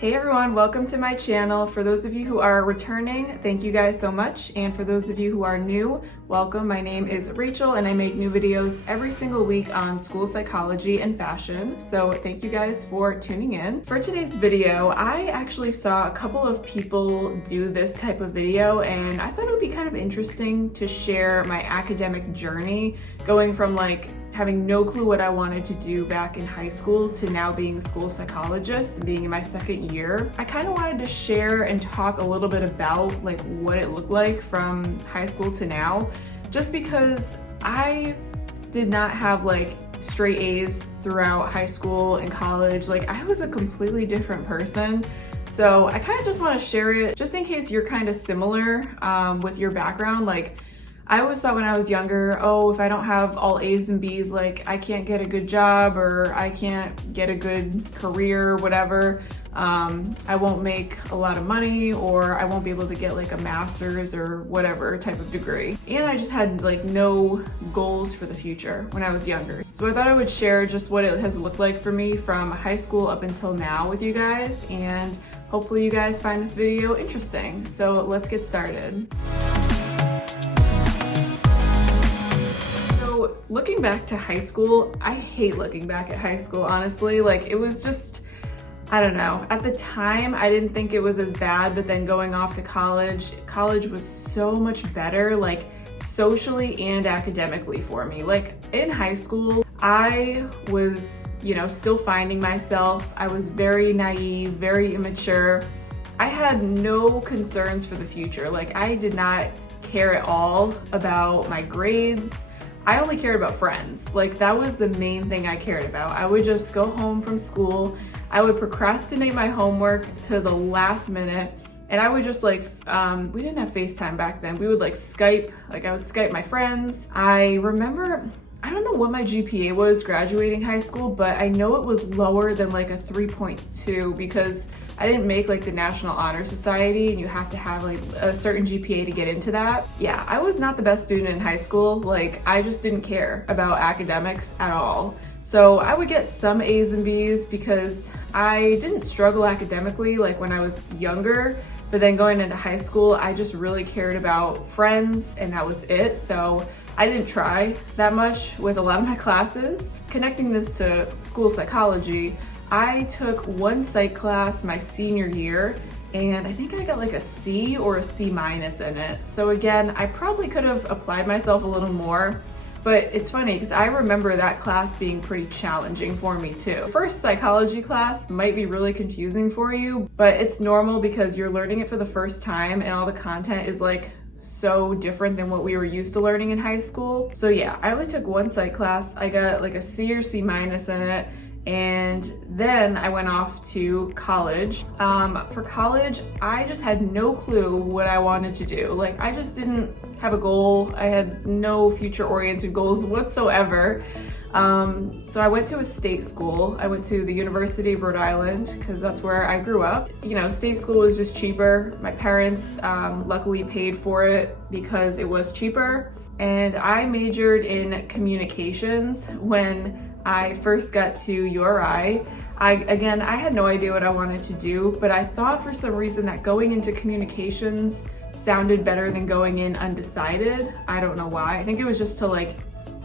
Hey everyone, welcome to my channel. For those of you who are returning, thank you guys so much. And for those of you who are new, welcome. My name is Rachel and I make new videos every single week on school psychology and fashion. So thank you guys for tuning in. For today's video, I actually saw a couple of people do this type of video and I thought it would be kind of interesting to share my academic journey going from having no clue what I wanted to do back in high school to now being a school psychologist and being in my second year. I kind of wanted to share and talk a little bit about what it looked like from high school to now, just because I did not have straight A's throughout high school and college. I was a completely different person. So I kind of just want to share it just in case you're kind of similar with your background. I always thought when I was younger, oh, if I don't have all A's and B's, I can't get a good job or I can't get a good career or whatever. I won't make a lot of money or I won't be able to get a master's or whatever type of degree. And I just had no goals for the future when I was younger. So I thought I would share just what it has looked like for me from high school up until now with you guys. And hopefully you guys find this video interesting. So let's get started. Looking back to high school, I hate looking back at high school, honestly. It was just, I don't know. At the time, I didn't think it was as bad, but then going off to college was so much better, socially and academically for me. In high school, I was, still finding myself. I was very naive, very immature. I had no concerns for the future. I did not care at all about my grades. I only cared about friends. That was the main thing I cared about. I would just go home from school. I would procrastinate my homework to the last minute. And I would just we didn't have FaceTime back then. We would Skype, I would Skype my friends. I remember, I don't know what my GPA was graduating high school, but I know it was lower than a 3.2 because I didn't make the National Honor Society and you have to have a certain GPA to get into that. Yeah, I was not the best student in high school. I just didn't care about academics at all. So I would get some A's and B's because I didn't struggle academically when I was younger, but then going into high school, I just really cared about friends and that was it. So I didn't try that much with a lot of my classes. Connecting this to school psychology, I took one psych class my senior year and I think I got a C or a C- in it. So again, I probably could have applied myself a little more, but it's funny because I remember that class being pretty challenging for me too. First psychology class might be really confusing for you, but it's normal because you're learning it for the first time and all the content is so different than what we were used to learning in high school. So yeah, I only took one psych class. I got a C or C- in it. And then I went off to college. For college, I just had no clue what I wanted to do. I just didn't have a goal. I had no future-oriented goals whatsoever. So I went to a state school. I went to the University of Rhode Island because that's where I grew up. State school was just cheaper. My parents luckily paid for it because it was cheaper. And I majored in communications when I first got to URI. I had no idea what I wanted to do, but I thought for some reason that going into communications sounded better than going in undecided. I don't know why. I think it was just to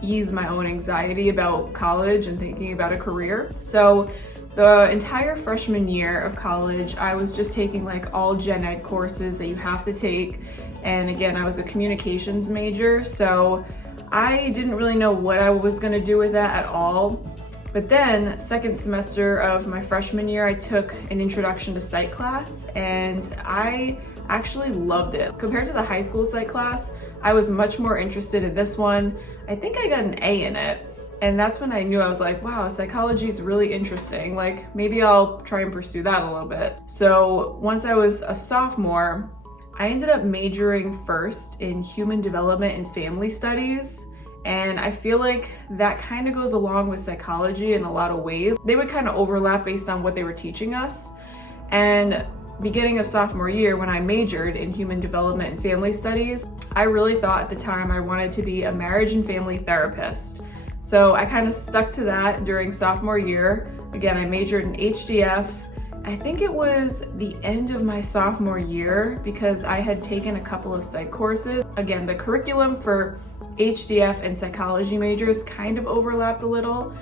ease my own anxiety about college and thinking about a career. So the entire freshman year of college, I was just taking all gen ed courses that you have to take. And again, I was a communications major, so I didn't really know what I was gonna do with that at all. But then second semester of my freshman year, I took an introduction to psych class and I actually loved it. Compared to the high school psych class, I was much more interested in this one. I think I got an A in it. And that's when I knew I was wow, psychology is really interesting. Maybe I'll try and pursue that a little bit. So once I was a sophomore, I ended up majoring first in human development and family studies. And I feel that kind of goes along with psychology in a lot of ways. They would kind of overlap based on what they were teaching us. And beginning of sophomore year, when I majored in human development and family studies, I really thought at the time I wanted to be a marriage and family therapist. So I kind of stuck to that during sophomore year. Again, I majored in HDF I think it was the end of my sophomore year because I had taken a couple of psych courses. Again, the curriculum for HDF and psychology majors kind of overlapped a little.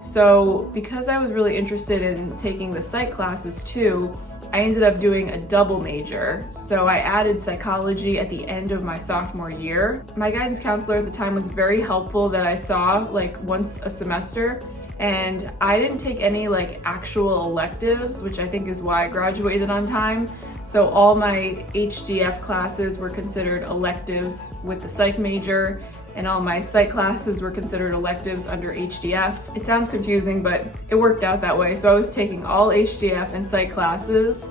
So because I was really interested in taking the psych classes too, I ended up doing a double major. So I added psychology at the end of my sophomore year. My guidance counselor at the time was very helpful that I saw like once a semester, and I didn't take any like actual electives, which I think is why I graduated on time. So all my HDF classes were considered electives with the psych major, and all my psych classes were considered electives under HDF. It sounds confusing, but it worked out that way. So I was taking all HDF and psych classes,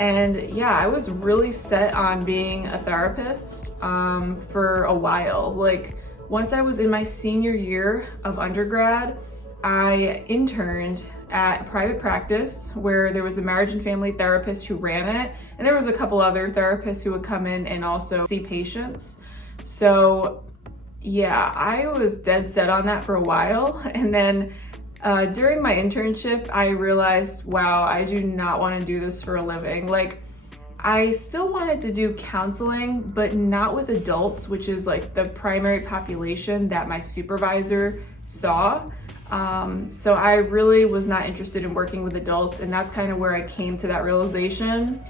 and yeah, I was really set on being a therapist for a while. Like once I was in my senior year of undergrad, I interned at private practice where there was a marriage and family therapist who ran it, and there was a couple other therapists who would come in and also see patients. So yeah, I was dead set on that for a while. And then during my internship, I realized, wow, I do not want to do this for a living. Like, I still wanted to do counseling, but not with adults, which is like the primary population that my supervisor saw. So I really was not interested in working with adults, and that's kind of where I came to that realization.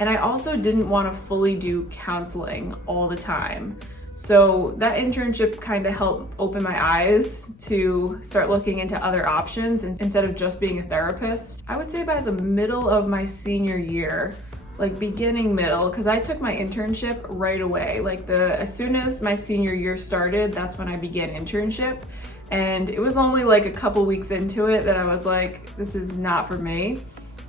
And I also didn't want to fully do counseling all the time. So that internship kind of helped open my eyes to start looking into other options instead of just being a therapist. I would say by the middle of my senior year, like beginning middle, because I took my internship right away. Like as soon as my senior year started, that's when I began internship. And it was only like a couple weeks into it that I was like, this is not for me.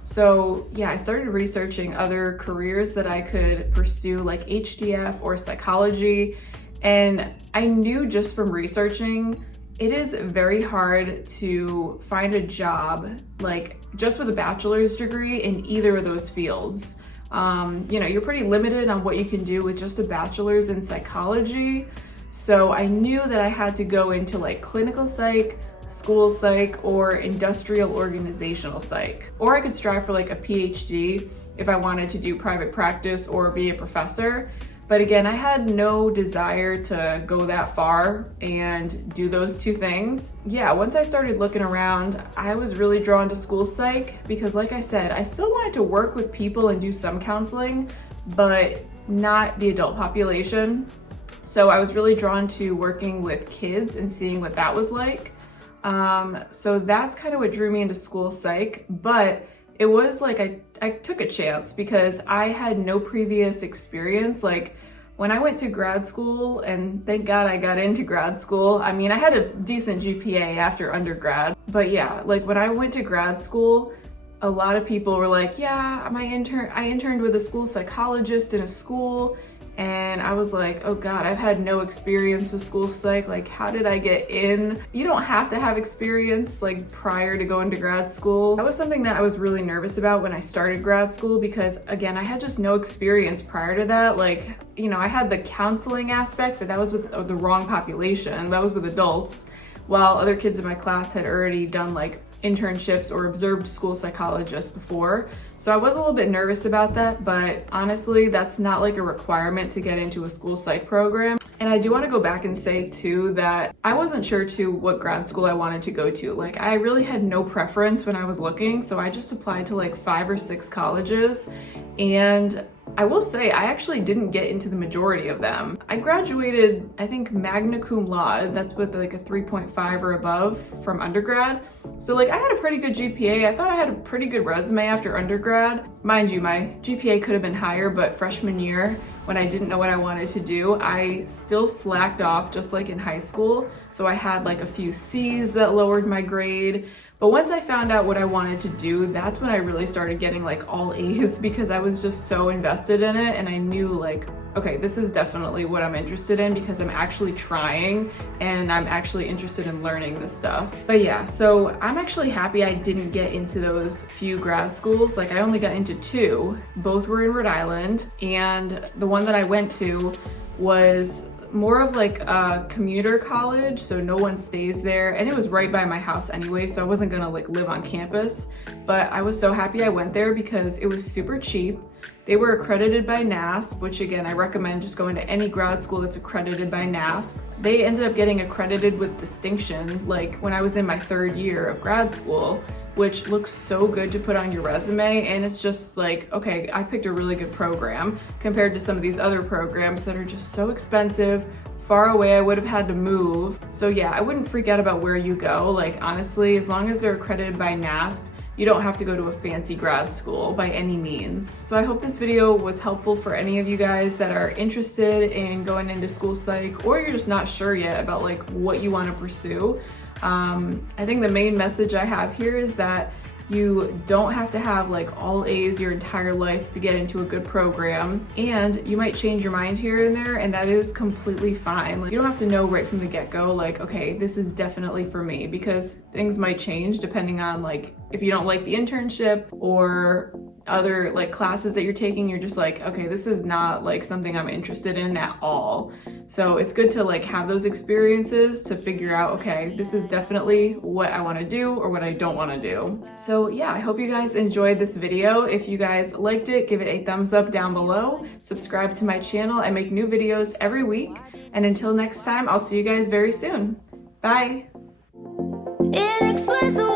So yeah, I started researching other careers that I could pursue, like HDF or psychology. And I knew just from researching, it is very hard to find a job like just with a bachelor's degree in either of those fields. You know, you're pretty limited on what you can do with just a bachelor's in psychology. So I knew that I had to go into like clinical psych, school psych, or industrial organizational psych. Or I could strive for like a PhD if I wanted to do private practice or be a professor. But again, I had no desire to go that far and do those two things. Yeah, once I started looking around, I was really drawn to school psych because like I said, I still wanted to work with people and do some counseling, but not the adult population. So I was really drawn to working with kids and seeing what that was like. So that's kind of what drew me into school psych, but it was like I took a chance because I had no previous experience. Like when I went to grad school, and thank God I got into grad school. I mean, I had a decent GPA after undergrad, but yeah, like when I went to grad school, a lot of people were like, yeah, I interned with a school psychologist in a school. And I was like, oh God, I've had no experience with school psych. Like, how did I get in? You don't have to have experience like prior to going to grad school. That was something that I was really nervous about when I started grad school because again, I had just no experience prior to that. Like, you know, I had the counseling aspect, but that was with the wrong population. That was with adults, while other kids in my class had already done like internships or observed school psychologists before. So I was a little bit nervous about that, but honestly, that's not like a requirement to get into a school psych program. And I do want to go back and say too that I wasn't sure too what grad school I wanted to go to. Like I really had no preference when I was looking, so I just applied to like 5 or 6 colleges, and I will say I actually didn't get into the majority of them. I graduated, I think, magna cum laude. That's with like a 3.5 or above from undergrad. So like I had a pretty good GPA. I thought I had a pretty good resume after undergrad. Mind you, my GPA could have been higher, but freshman year, when I didn't know what I wanted to do, I still slacked off just like in high school. So I had like a few C's that lowered my grade. But once I found out what I wanted to do, that's when I really started getting like all A's because I was just so invested in it, and I knew like, okay, this is definitely what I'm interested in because I'm actually trying and I'm actually interested in learning this stuff. But yeah, so I'm actually happy I didn't get into those few grad schools. Like I only got into 2, both were in Rhode Island, and the one that I went to was more of like a commuter college, so no one stays there, and it was right by my house anyway, so I wasn't gonna like live on campus. But I was so happy I went there because it was super cheap. They were accredited by NASP, which again, I recommend just going to any grad school that's accredited by NASP. They ended up getting accredited with distinction, like when I was in my 3rd year of grad school, which looks so good to put on your resume. And it's just like, okay, I picked a really good program compared to some of these other programs that are just so expensive, far away. I would have had to move. So yeah, I wouldn't freak out about where you go. Like honestly, as long as they're accredited by NASP, you don't have to go to a fancy grad school by any means. So I hope this video was helpful for any of you guys that are interested in going into school psych, or you're just not sure yet about like what you want to pursue. I think the main message I have here is that you don't have to have like all A's your entire life to get into a good program, and you might change your mind here and there, and that is completely fine. Like, you don't have to know right from the get-go, like, okay, this is definitely for me, because things might change depending on like if you don't like the internship or other like classes that you're taking, you're just like, okay, this is not like something I'm interested in at all. So it's good to like have those experiences to figure out, okay, this is definitely what I want to do or what I don't want to do. So yeah, I hope you guys enjoyed this video. If you guys liked it, give it a thumbs up down below. Subscribe to my channel. I make new videos every week. And until next time, I'll see you guys very soon. Bye. Inexplicable.